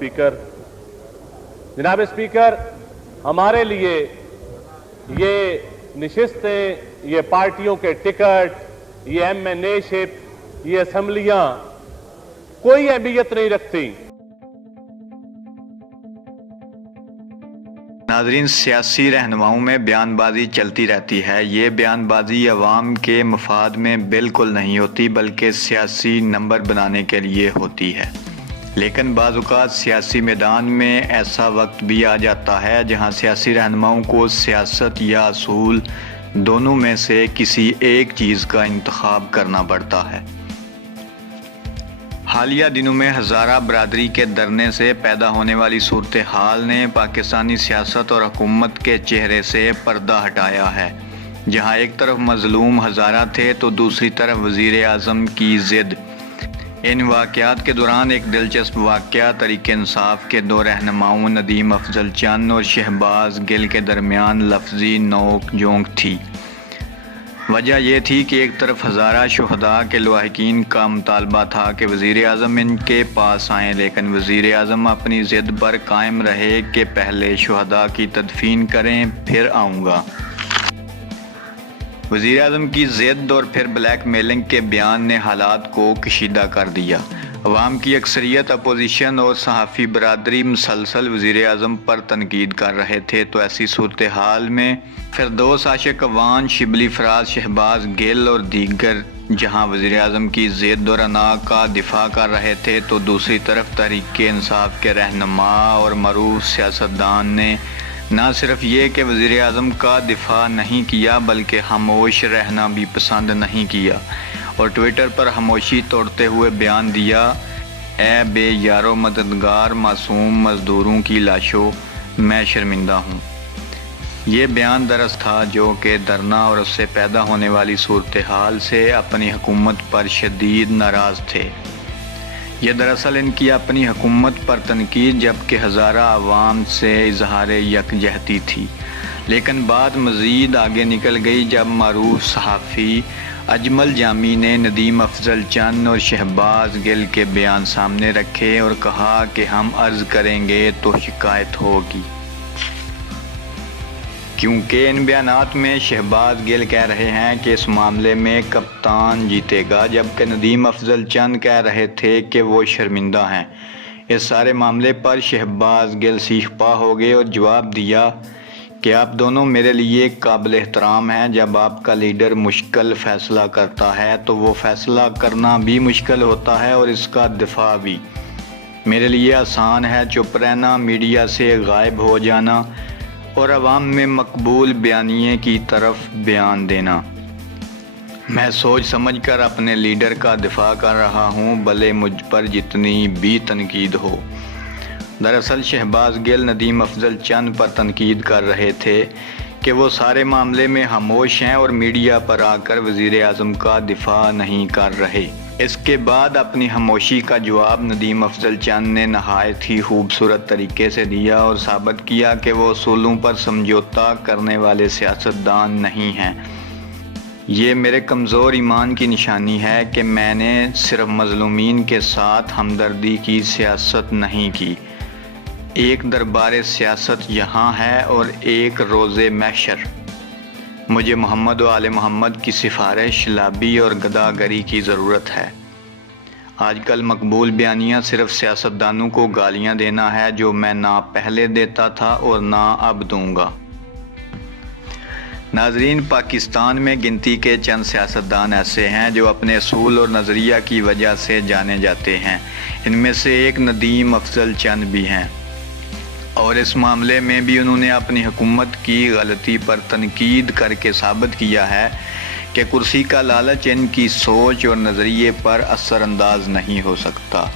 Speaker, जनाब speaker, हमारे लिए ये नशिस्तें, ये पार्टियों के टिकट, ये एमएनए शिप, ये असम्बलियां कोई अहमियत नहीं रखती। नाज़रीन, सियासी रहनुमाओं में बयानबाजी चलती रहती है। ये बयानबाजी अवाम के मफाद में बिल्कुल नहीं होती, बल्कि सियासी नंबर बनाने के लिए होती है। लेकिन बाज़ औक़ात सियासी मैदान में ऐसा वक्त भी आ जाता है जहां सियासी रहनुमाओं को सियासत या असूल दोनों में से किसी एक चीज़ का इंतखाब करना पड़ता है। हालिया दिनों में हज़ारा बरादरी के धरने से पैदा होने वाली सूरत हाल ने पाकिस्तानी सियासत और हुकूमत के चेहरे से पर्दा हटाया है। जहां एक तरफ मज़लूम हज़ारा थे तो दूसरी तरफ वज़ीर आज़म की ज़िद। इन वाक़यात के दौरान एक दिलचस्प वाक़या तहरीक इंसाफ के दो रहनुमाओं नदीम अफजल चंद और शहबाज गिल के दरमियान लफ्ज़ी नोक झोंक थी। वजह यह थी कि एक तरफ हज़ारा शुहदा के लवाहिकीन का मुतालबा था कि वज़ीर आज़म इनके पास आएँ, लेकिन वज़ीर आज़म अपनी ज़िद पर कायम रहे कि पहले शुहदा की तदफीन करें फिर आऊँगा। वज़ीर आज़म की ज़िद और फिर ब्लैक मेलिंग के बयान ने हालात को कशीदा कर दिया। अवाम की अक्सरियत, अपोजिशन और सहाफ़ी बरादरी मुसलसल वज़ीर आज़म पर तनकीद कर रहे थे। तो ऐसी सूरत हाल में फिरदौस आशिक अवान, शिबली फराज, शहबाज गिल और दीगर जहां वज़ीर आज़म की ज़िद और अना का दिफा कर रहे थे, तो दूसरी तरफ तहरीक इंसाफ के रहनुमा और मरूफ सियासतदान ने न सिर्फ ये कि वज़ीर आज़म का दिफा नहीं किया, बल्कि खामोश रहना भी पसंद नहीं किया और ट्विटर पर खामोशी तोड़ते हुए बयान दिया, ए बे यारो मददगार मासूम मज़दूरों की लाशों, मैं शर्मिंदा हूँ। ये बयान दरस था जो कि धरना और उससे पैदा होने वाली सूरत हाल से अपनी हुकूमत पर शदीद नाराज़ थे। ये दरअसल इनकी अपनी हुकूमत पर तनकीद, जबकि हज़ारा अवाम से इजहार यकजहती थी। लेकिन बात मज़ीद आगे निकल गई जब मारूफ सहाफ़ी अजमल जामी ने नदीम अफजल चंद और शहबाज गिल के बयान सामने रखे और कहा कि हम अर्ज़ करेंगे तो शिकायत होगी, क्योंकि इन बयानात में शहबाज गिल कह रहे हैं कि इस मामले में कप्तान जीतेगा, जबकि नदीम अफजल चंद कह रहे थे कि वो शर्मिंदा हैं। इस सारे मामले पर शहबाज गिल सीखपा हो गए और जवाब दिया कि आप दोनों मेरे लिए काबिल एहतराम हैं। जब आपका लीडर मुश्किल फ़ैसला करता है तो वो फ़ैसला करना भी मुश्किल होता है और इसका दिफा भी। मेरे लिए आसान है चुप रहना, मीडिया से गायब हो जाना और अवाम में मकबूल बयानिए की तरफ बयान देना। मैं सोच समझ कर अपने लीडर का दिफा कर रहा हूँ, भले मुझ पर जितनी भी तनकीद हो। दरअसल शहबाज गिल नदीम अफजल चंद पर तनकीद कर रहे थे कि वो सारे मामले में खामोश हैं और मीडिया पर आकर वज़ीर आज़म का दिफा नहीं कर रहे। इसके बाद अपनी खामोशी का जवाब नदीम अफजल चंद ने नहायत ही खूबसूरत तरीके से दिया और साबित किया कि वो असूलों पर समझौता करने वाले सियासतदान नहीं हैं। ये मेरे कमज़ोर ईमान की निशानी है कि मैंने सिर्फ मज़लूमीन के साथ हमदर्दी की सियासत नहीं की। एक दरबार सियासत यहाँ है और एक रोज़े महशर। मुझे मोहम्मद व आले मोहम्मद की सिफारिश, लाबी और गदागरी की ज़रूरत है। आजकल मकबूल बयानियाँ सिर्फ सियासतदानों को गालियाँ देना है, जो मैं ना पहले देता था और ना अब दूँगा। नाज़रीन, पाकिस्तान में गिनती के चंद सियासतदान ऐसे हैं जो अपने असूल और नज़रिया की वजह से जाने जाते हैं। इनमें से एक नदीम अफजल चंद भी हैं और इस मामले में भी उन्होंने अपनी हुकूमत की गलती पर तनकीद करके साबित किया है कि कुर्सी का लालच इनकी सोच और नज़रिए पर असरअंदाज नहीं हो सकता।